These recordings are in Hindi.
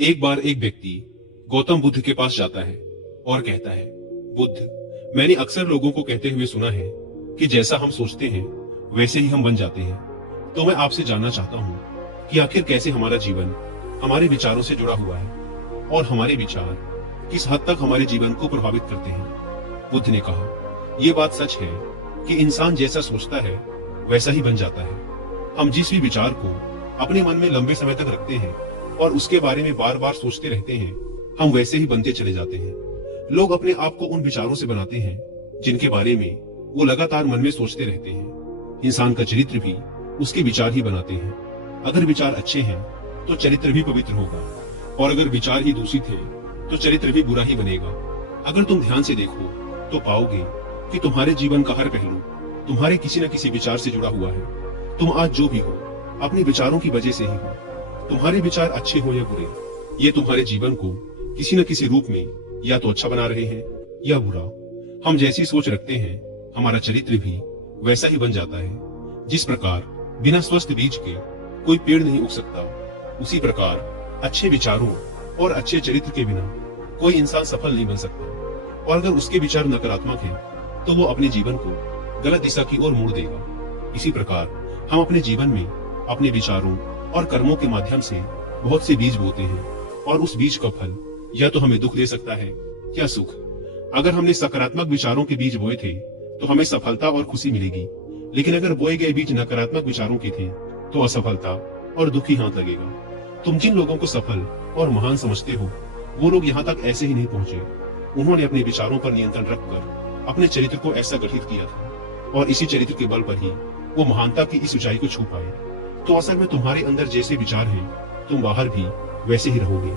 एक बार एक व्यक्ति गौतम बुद्ध के पास जाता है और कहता है, बुद्ध, मैंने अक्सर लोगों को कहते हुए सुना है कि जैसा हम सोचते हैं वैसे ही हम बन जाते हैं। तो मैं आपसे जानना चाहता हूँ कि आखिर कैसे हमारा जीवन हमारे विचारों से जुड़ा हुआ है और हमारे विचार किस हद तक हमारे जीवन को प्रभावित करते हैं। बुद्ध ने कहा, ये बात सच है कि इंसान जैसा सोचता है वैसा ही बन जाता है। हम जिस भी विचार को अपने मन में लंबे समय तक रखते हैं और उसके बारे में बार बार सोचते रहते हैं, हम वैसे ही बनते चले जाते हैं। लोग अपने आप को उन विचारों से बनाते हैं जिनके बारे में वो लगातार मन में सोचते रहते हैं। इंसान का चरित्र भी उसके विचार ही बनाते हैं। अगर विचार अच्छे हैं तो चरित्र भी पवित्र होगा, और अगर विचार ही दूषित है तो चरित्र भी बुरा ही बनेगा। अगर तुम ध्यान से देखो तो पाओगे कि तुम्हारे जीवन का हर पहलू तुम्हारे किसी न किसी विचार से जुड़ा हुआ है। तुम आज जो भी हो अपने विचारों की वजह से ही हो। तुम्हारे विचार अच्छे हो या बुरे, ये तुम्हारे जीवन को किसी न किसी रूप में या तो अच्छा बना रहे हैं या बुरा। हम जैसी सोच रखते हैं हमारा चरित्र भी वैसा ही बन जाता है। जिस प्रकार बिना स्वस्थ बीज के कोई पेड़ नहीं उग सकता, उसी प्रकार अच्छे विचारों और अच्छे चरित्र के बिना कोई इंसान सफल नहीं बन सकता। और अगर उसके विचार नकारात्मक हैं तो वो अपने जीवन को गलत दिशा की ओर मोड़ देगा। इसी प्रकार हम अपने जीवन में अपने विचारों और कर्मों के माध्यम से बहुत से बीज बोते हैं, और उस बीज का फल या तो हमें दुख दे सकता है या सुख। अगर हमने सकारात्मक विचारों के बीज बोए थे तो हमें सफलता और खुशी मिलेगी, लेकिन अगर बोए गए बीज नकारात्मक विचारों के थे तो असफलता और दुख ही हाथ लगेगा। तुम जिन लोगों को सफल और महान समझते हो वो लोग यहाँ तक ऐसे ही नहीं पहुंचे। उन्होंने अपने विचारों पर नियंत्रण रखकर अपने चरित्र को ऐसा गठित किया था, और इसी चरित्र के बल पर ही वो महानता की इस ऊंचाई को छू पाए। तो असल में तुम्हारे अंदर जैसे विचार हैं तुम बाहर भी वैसे ही रहोगे।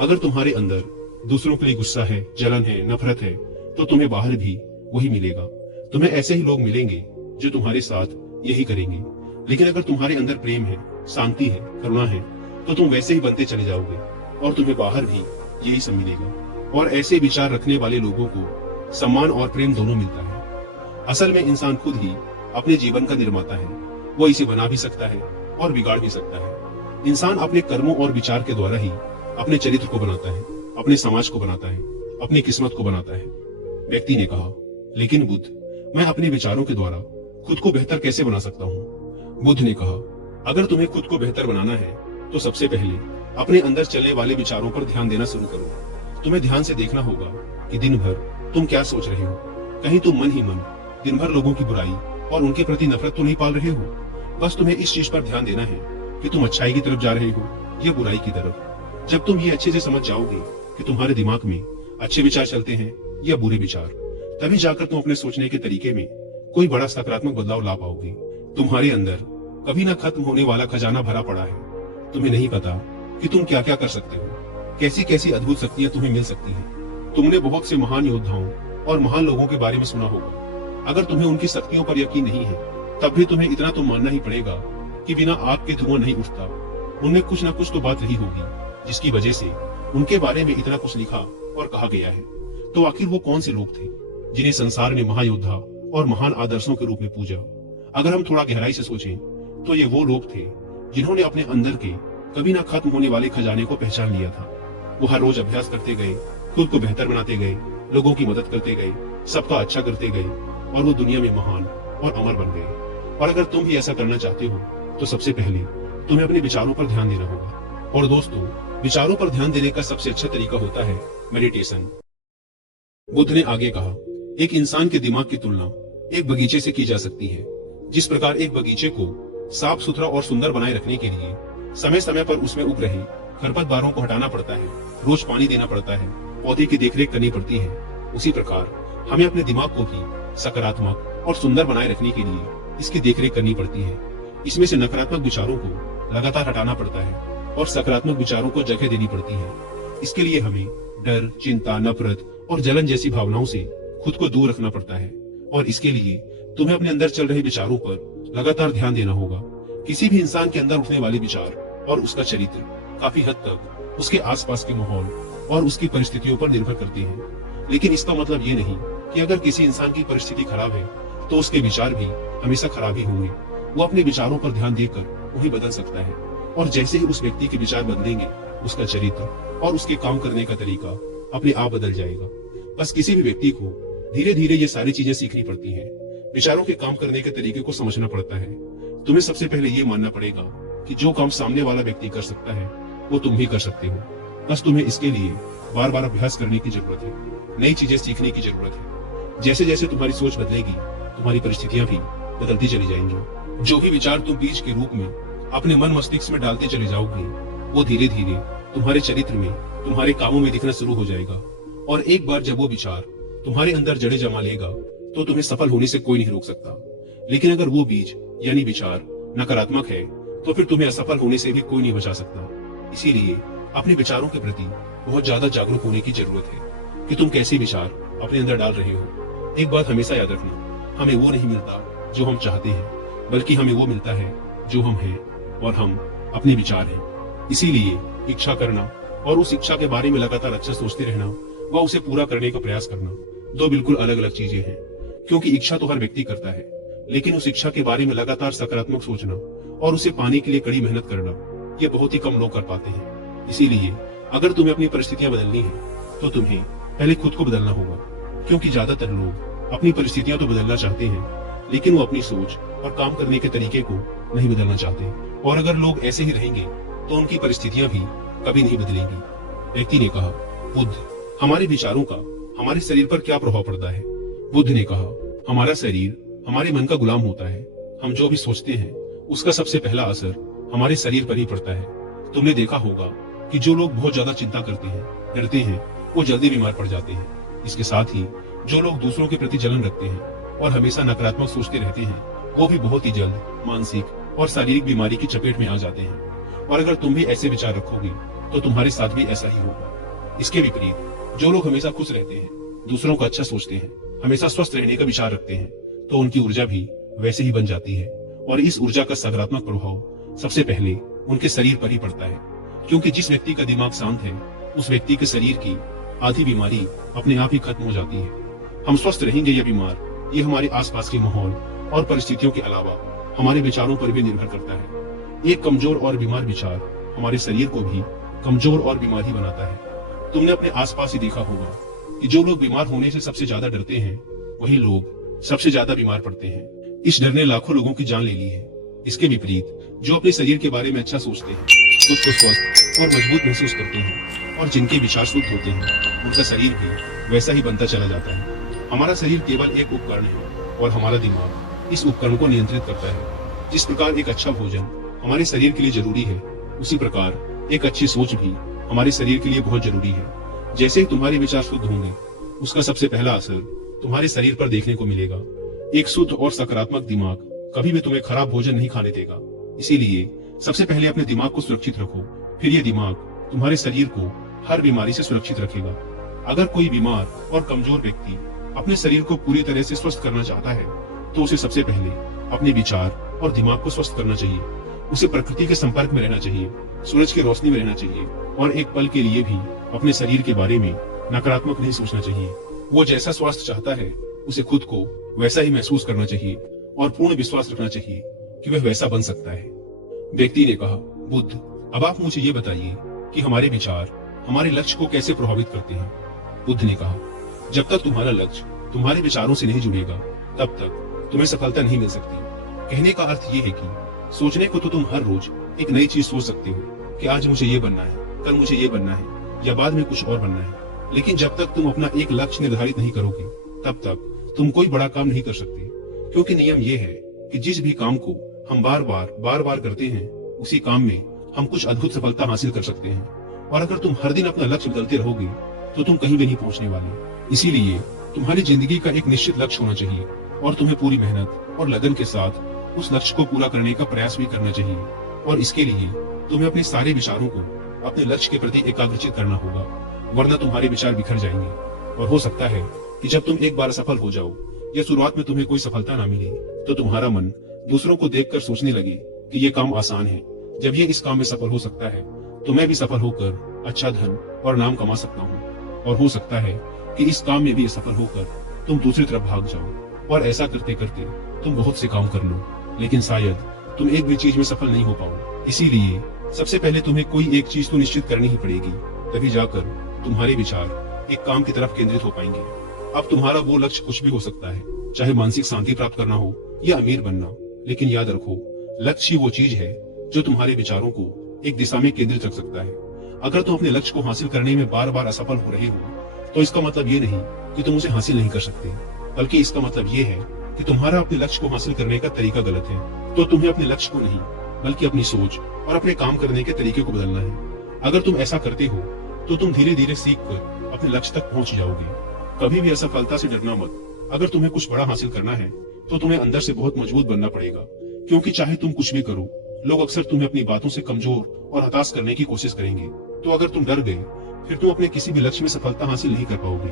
अगर तुम्हारे अंदर दूसरों के लिए गुस्सा है, जलन है, नफरत है, तो तुम्हें बाहर भी वही मिलेगा। तुम्हें ऐसे ही लोग मिलेंगे जो तुम्हारे साथ यही करेंगे। लेकिन अगर तुम्हारे अंदर प्रेम है, शांति है, करुणा है, तो तुम वैसे ही बनते चले जाओगे और तुम्हें बाहर भी यही सब मिलेगा। और ऐसे विचार रखने वाले लोगों को सम्मान और प्रेम दोनों मिलता है। असल में इंसान खुद ही अपने जीवन का निर्माता है। वो इसे बना भी सकता है और बिगाड़ भी सकता है। इंसान अपने कर्मों और विचार के द्वारा ही अपने चरित्र को बनाता है, अपने समाज को बनाता है, अपनी किस्मत को बनाता है। व्यक्ति ने कहा, लेकिन बुद्ध, मैं अपने विचारों के द्वारा खुद को बेहतर कैसे बना सकता हूँ? बुद्ध ने कहा, अगर तुम्हें खुद को बेहतर बनाना है तो सबसे पहले अपने अंदर चलने वाले विचारों पर ध्यान देना शुरू करो। तुम्हें ध्यान से देखना होगा कि दिन भर तुम क्या सोच रहे हो। कहीं तुम मन ही मन दिन भर लोगों की बुराई और उनके प्रति नफरत तो नहीं पाल रहे हो। बस तुम्हें इस चीज पर ध्यान देना है कि तुम अच्छाई की तरफ जा रहे हो या बुराई की तरफ। जब तुम ये अच्छे से समझ जाओगे कि तुम्हारे दिमाग में अच्छे विचार चलते हैं या बुरे विचार, तभी जाकर तुम अपने सोचने के तरीके में कोई बड़ा सकारात्मक बदलाव ला पाओगे। तुम्हारे अंदर कभी ना खत्म होने वाला खजाना भरा पड़ा है। तुम्हें नहीं पता कि तुम क्या क्या कर सकते हो, कैसी कैसी अद्भुत शक्तियां तुम्हें मिल सकती हैं। तुमने बहुत से महान योद्धाओं और महान लोगों के बारे में सुना होगा। अगर तुम्हें उनकी शक्तियों पर यकीन नहीं है तब भी तुम्हें इतना तो मानना ही पड़ेगा कि बिना आग के धुआं नहीं उठता। उनमें कुछ ना कुछ तो बात रही होगी जिसकी वजह से उनके बारे में इतना कुछ लिखा और कहा गया है। तो आखिर वो कौन से लोग थे जिन्हें संसार ने महायोद्धा और महान आदर्शों के रूप में पूजा? अगर हम थोड़ा गहराई से सोचें तो ये वो लोग थे जिन्होंने अपने अंदर के कभी ना खत्म होने वाले खजाने को पहचान लिया था। वो हर रोज अभ्यास करते गए, खुद को बेहतर बनाते गए, लोगों की मदद करते गए, सबका अच्छा करते गए, और वो दुनिया में महान और अमर बन गए। और अगर तुम भी ऐसा करना चाहते हो तो सबसे पहले तुम्हें अपने विचारों पर ध्यान देना होगा। और दोस्तों, विचारों पर ध्यान देने का सबसे अच्छा तरीका होता है मेडिटेशन। बुद्ध ने आगे कहा, एक इंसान के दिमाग की तुलना एक बगीचे से की जा सकती है। जिस प्रकार एक बगीचे को साफ सुथरा और सुंदर बनाए रखने के लिए समय समय पर उसमें उग रहे खरपतवारों को हटाना पड़ता है, रोज पानी देना पड़ता है, पौधे की देखरेख करनी पड़ती है, उसी प्रकार हमें अपने दिमाग को भी सकारात्मक और सुंदर बनाए रखने के लिए इसकी देखरेख करनी पड़ती है। इसमें से नकारात्मक विचारों को लगातार हटाना पड़ता है और सकारात्मक विचारों को जगह देनी पड़ती है। इसके लिए हमें डर, चिंता, नफरत और जलन जैसी भावनाओं से खुद को दूर रखना पड़ता है। और इसके लिए तुम्हें अपने अंदर चल रहे विचारों पर लगातार ध्यान देना होगा। किसी भी इंसान के अंदर उठने वाले विचार और उसका चरित्र काफी हद तक उसके आसपास के माहौल और उसकी परिस्थितियों पर निर्भर करते हैं। लेकिन इसका मतलब ये नहीं कि अगर किसी इंसान की परिस्थिति खराब है तो उसके विचार भी हमेशा खराब ही होंगे। वो अपने विचारों पर ध्यान देकर उन्हें बदल सकता है, और जैसे ही उस व्यक्ति के विचार बदलेंगे उसका चरित्र और उसके काम करने का तरीका अपने आप बदल जाएगा। बस किसी भी व्यक्ति को धीरे धीरे ये सारी चीजें सीखनी पड़ती हैं। विचारों के काम करने के तरीके को समझना पड़ता है। तुम्हें सबसे पहले ये मानना पड़ेगा कि जो काम सामने वाला व्यक्ति कर सकता है वो तुम भी कर सकते हो। बस तुम्हें इसके लिए बार बार अभ्यास करने की जरूरत है, नई चीजें सीखने की जरूरत है। जैसे जैसे तुम्हारी सोच बदलेगी, तुम्हारी परिस्थितियां भी बदलती चली जाएंगी। जो भी विचार तुम बीज के रूप में अपने मन मस्तिष्क में डालते चले जाओगे, वो धीरे धीरे तुम्हारे चरित्र में, तुम्हारे कामों में दिखना शुरू हो जाएगा। और एक बार जब वो विचार तुम्हारे अंदर जड़ें जमा लेगा तो तुम्हें सफल होने से कोई नहीं रोक सकता। लेकिन अगर वो बीज यानी विचार नकारात्मक है तो फिर तुम्हें असफल होने से भी कोई नहीं बचा सकता। इसीलिए अपने विचारों के प्रति बहुत ज्यादा जागरूक होने की जरूरत है कि तुम कैसे विचार अपने अंदर डाल रहे हो। एक बात हमेशा याद रखना, हमें वो नहीं मिलता जो हम चाहते हैं, बल्कि हमें वो मिलता है जो हम हैं, और हम अपने विचार हैं। इसीलिए इच्छा करना और उस इच्छा के बारे में लगातार अच्छा सोचते रहना व उसे पूरा करने का प्रयास करना दो बिल्कुल अलग अलग चीजें हैं। क्योंकि इच्छा तो हर व्यक्ति करता है, लेकिन उस इच्छा के बारे में लगातार सकारात्मक सोचना और उसे पाने के लिए कड़ी मेहनत करना, ये बहुत ही कम लोग कर पाते हैं। इसीलिए अगर तुम्हें अपनी परिस्थितियां बदलनी है तो तुम्हें पहले खुद को बदलना होगा। क्योंकि ज्यादातर लोग अपनी परिस्थितियां तो बदलना चाहते हैं, लेकिन वो अपनी सोच और काम करने के तरीके को नहीं बदलना चाहते। और अगर लोग ऐसे ही रहेंगे तो उनकी परिस्थितियां भी कभी नहीं बदलेंगी। व्यक्ति ने कहा, बुद्ध, हमारे विचारों का हमारे शरीर पर क्या प्रभाव पड़ता है? बुद्ध ने कहा, हमारा शरीर हमारे मन का गुलाम होता है। हम जो भी सोचते हैं उसका सबसे पहला असर हमारे शरीर पर ही पड़ता है। तुमने देखा होगा कि जो लोग बहुत ज्यादा चिंता करते हैं, डरते हैं, वो जल्दी बीमार पड़ जाते हैं। इसके साथ ही जो लोग दूसरों के प्रति जलन रखते हैं और हमेशा नकारात्मक सोचते रहते हैं, वो भी बहुत ही जल्द मानसिक और शारीरिक बीमारी की चपेट में आ जाते हैं। और अगर तुम भी ऐसे विचार रखोगे तो तुम्हारे साथ भी ऐसा ही होगा। इसके विपरीत जो लोग हमेशा खुश रहते हैं, दूसरों का अच्छा सोचते हैं, हमेशा स्वस्थ रहने का विचार रखते हैं, तो उनकी ऊर्जा भी वैसे ही बन जाती है। और इस ऊर्जा का सकारात्मक प्रभाव सबसे पहले उनके शरीर पर ही पड़ता है। क्योंकि जिस व्यक्ति का दिमाग शांत है, उस व्यक्ति के शरीर की आधी बीमारी अपने आप ही खत्म हो जाती है। हम स्वस्थ रहेंगे या बीमार, ये हमारे आसपास के माहौल और परिस्थितियों के अलावा हमारे विचारों पर भी निर्भर करता है। एक कमजोर और बीमार विचार हमारे शरीर को भी कमजोर और बीमार ही बनाता है। तुमने अपने आसपास ही देखा होगा कि जो लोग बीमार होने से सबसे ज्यादा डरते हैं, वही लोग सबसे ज्यादा बीमार पड़ते हैं। इस डर ने लाखों लोगों की जान ले ली है। इसके विपरीत जो अपने शरीर के बारे में अच्छा सोचते हैं, खुद को स्वस्थ और मजबूत महसूस करते हैं, और जिनके विचार शुद्ध होते हैं, उनका शरीर भी वैसा ही बनता चला जाता है। हमारा शरीर केवल एक उपकरण है और हमारा दिमाग इस उपकरण को नियंत्रित करता है। जिस प्रकार एक अच्छा भोजन हमारे शरीर के लिए जरूरी है, उसी प्रकार एक अच्छी सोच भी हमारे शरीर के लिए बहुत जरूरी है। जैसे ही तुम्हारे विचार शुद्ध होंगे, उसका सबसे पहला असर तुम्हारे शरीर पर देखने को मिलेगा। एक शुद्ध और सकारात्मक दिमाग कभी भी तुम्हें खराब भोजन नहीं खाने देगा। इसीलिए सबसे पहले अपने दिमाग को सुरक्षित रखो, फिर ये दिमाग तुम्हारे शरीर को हर बीमारी से सुरक्षित रखेगा। अगर कोई बीमार और कमजोर व्यक्ति अपने शरीर को पूरी तरह से स्वस्थ करना चाहता है, तो उसे सबसे पहले अपने विचार और दिमाग को स्वस्थ करना चाहिए। उसे प्रकृति के संपर्क में रहना चाहिए, सूरज की रोशनी में रहना चाहिए, और एक पल के लिए भी अपने शरीर के बारे में नकारात्मक नहीं सोचना चाहिए। वो जैसा स्वास्थ्य चाहता है, उसे खुद को वैसा ही महसूस करना चाहिए और पूर्ण विश्वास रखना चाहिए कि वह वैसा बन सकता है। व्यक्ति ने कहा, बुद्ध, अब आप मुझे ये बताइए कि हमारे विचार हमारे लक्ष्य को कैसे प्रभावित करते हैं? बुद्ध ने कहा, जब तक तुम्हारा लक्ष्य तुम्हारे विचारों से नहीं जुड़ेगा, तब तक तुम्हें सफलता नहीं मिल सकती। कहने का अर्थ ये है कि सोचने को तो तुम हर रोज एक नई चीज सोच सकते हो कि आज मुझे ये बनना है, कल मुझे ये बनना है, या बाद में कुछ और बनना है। लेकिन जब तक तुम अपना एक लक्ष्य निर्धारित नहीं करोगे, तब तक तुम कोई बड़ा काम नहीं कर सकते। क्योंकि नियम ये है कि जिस भी काम को हम बार बार करते हैं, उसी काम में हम कुछ अद्भुत सफलता हासिल कर सकते हैं। और अगर तुम हर दिन अपना लक्ष्य बदलते रहोगे, तो तुम कहीं भी नहीं पहुंचने वाले। इसीलिए तुम्हारी जिंदगी का एक निश्चित लक्ष्य होना चाहिए, और तुम्हें पूरी मेहनत और लगन के साथ उस लक्ष्य को पूरा करने का प्रयास भी करना चाहिए। और इसके लिए तुम्हें अपने सारे विचारों को अपने लक्ष्य के प्रति एकाग्रचित करना होगा, वरना तुम्हारे विचार बिखर जाएंगे। और हो सकता है कि जब तुम एक बार सफल हो जाओ या शुरुआत में तुम्हें कोई सफलता ना मिले, तो तुम्हारा मन दूसरों को देखकर सोचने लगे कि ये काम आसान है। जब ये इस काम में सफल हो सकता है, तो मैं भी सफल होकर अच्छा धन और नाम कमा सकता हूँ। और हो सकता है कि इस काम में भी सफल होकर तुम दूसरी तरफ भाग जाओ, और ऐसा करते करते तुम बहुत से काम कर लो, लेकिन शायद तुम एक भी चीज में सफल नहीं हो पाओ। इसीलिए सबसे पहले तुम्हें कोई एक चीज तो निश्चित करनी ही पड़ेगी, तभी जाकर तुम्हारे विचार एक काम की तरफ केंद्रित हो पाएंगे। अब तुम्हारा वो लक्ष्य कुछ भी हो सकता है, चाहे मानसिक शांति प्राप्त करना हो या अमीर बनना, लेकिन याद रखो, लक्ष्य वो चीज है जो तुम्हारे विचारों को एक दिशा में केंद्रित रख सकता है। अगर तुम अपने लक्ष्य को हासिल करने में बार बार असफल हो रहे हो, तो इसका मतलब ये नहीं कि तुम उसे हासिल नहीं कर सकते, बल्कि इसका मतलब ये है कि तुम्हारा अपने लक्ष्य को हासिल करने का तरीका गलत है। तो तुम्हें अपने लक्ष्य को नहीं, बल्कि अपनी सोच और अपने काम करने के तरीके को बदलना है। अगर तुम ऐसा करते हो तो तुम धीरे धीरे सीख कर अपने लक्ष्य तक पहुंच जाओगे। कभी भी असफलता से डरना मत। अगर तुम्हें कुछ बड़ा हासिल करना है तो तुम्हें अंदर से बहुत मजबूत बनना पड़ेगा, क्योंकि चाहे तुम कुछ भी करो, लोग अक्सर तुम्हें अपनी बातों से कमजोर और हताश करने की कोशिश करेंगे। तो अगर तुम डर गए, फिर तुम अपने किसी भी लक्ष्य में सफलता हासिल नहीं कर पाओगे,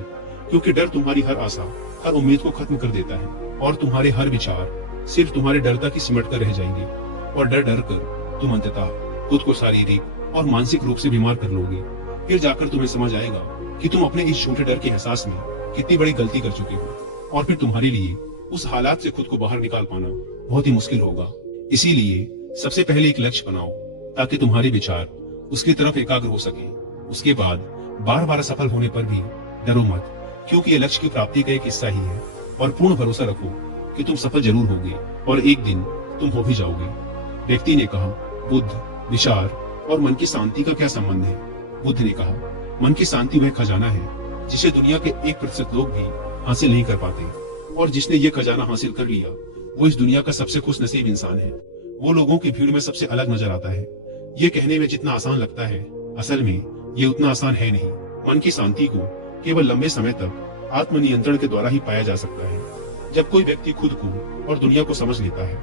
क्योंकि डर तुम्हारी हर आशा, हर उम्मीद को खत्म कर देता है और तुम्हारे हर विचार सिर्फ तुम्हारे डर तक ही सिमट कर रह जाएंगे। और डर डर कर तुम अंततः खुद को शारीरिक और मानसिक रूप से बीमार कर लोगे। फिर जाकर तुम्हें समझ आएगा कि तुम अपने इस छोटे डर के एहसास में कितनी बड़ी गलती कर चुके हो, और फिर तुम्हारे लिए उस हालात से खुद को बाहर निकाल पाना बहुत ही मुश्किल होगा। इसीलिए सबसे पहले एक लक्ष्य बनाओ, ताकि तुम्हारे विचार उसकी तरफ एकाग्र हो सके। उसके बाद बार बार असफल होने पर भी डरो मत, क्योंकि ये लक्ष्य की प्राप्ति का एक हिस्सा ही है। और पूर्ण भरोसा रखो कि तुम सफल जरूर होगे और एक दिन तुम हो भी जाओगे। व्यक्ति ने कहा, बुद्ध, विचार और मन की शांति का क्या संबंध है? बुद्ध ने कहा, मन की शांति वह खजाना है जिसे दुनिया के 1% लोग भी हासिल नहीं कर पाते, और जिसने ये खजाना हासिल कर लिया वो इस दुनिया का सबसे खुश नसीब इंसान है। वो लोगों की भीड़ में सबसे अलग नजर आता है। ये कहने में जितना आसान लगता है, असल में ये उतना आसान है नहीं। मन की शांति को केवल लंबे समय तक आत्मनियंत्रण के द्वारा ही पाया जा सकता है। जब कोई व्यक्ति खुद को और दुनिया को समझ लेता है,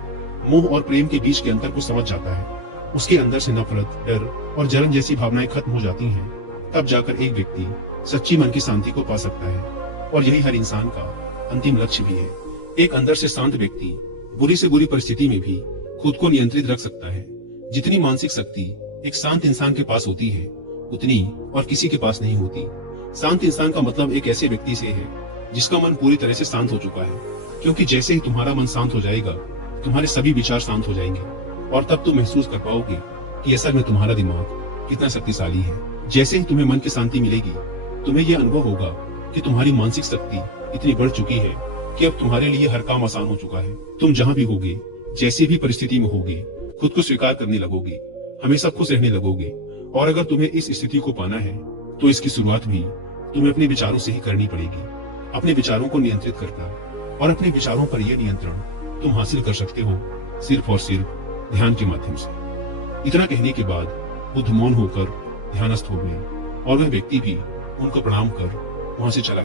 मोह और प्रेम के बीच के अंतर को समझ जाता है, उसके अंदर से नफरत, डर और जलन जैसी भावनाएं खत्म हो जाती हैं, तब जाकर एक व्यक्ति सच्ची मन की शांति को पा सकता है। और यही हर इंसान का अंतिम लक्ष्य भी है। एक अंदर से शांत व्यक्ति बुरी से बुरी परिस्थिति में भी खुद को नियंत्रित रख सकता है। जितनी मानसिक शक्ति एक शांत इंसान के पास होती है, उतनी और किसी के पास नहीं होती। शांत इंसान का मतलब एक ऐसे व्यक्ति से है जिसका मन पूरी तरह से शांत हो चुका है, क्योंकि जैसे ही तुम्हारा मन शांत हो जाएगा, तुम्हारे सभी विचार शांत हो जाएंगे, और तब तुम महसूस कर पाओगे कि असल में तुम्हारा दिमाग कितना शक्तिशाली है। जैसे ही तुम्हें मन की शांति मिलेगी, तुम्हें यह अनुभव होगा कि तुम्हारी मानसिक शक्ति इतनी बढ़ चुकी है कि अब तुम्हारे लिए हर काम आसान हो चुका है। तुम जहाँ भी होगे, जैसी भी परिस्थिति में होगे, खुद को स्वीकार करने लगोगे, हमेशा खुश रहने लगोगे। और अगर तुम्हें इस स्थिति को पाना है, तो इसकी शुरुआत भी तुम्हें अपने विचारों से ही करनी पड़ेगी। अपने विचारों को नियंत्रित करना, और अपने विचारों पर यह नियंत्रण तुम हासिल कर सकते हो सिर्फ और सिर्फ ध्यान के माध्यम से। इतना कहने के बाद बुद्ध मौन होकर ध्यानस्थ हो गए, और वह व्यक्ति भी उनको प्रणाम कर वहां से चला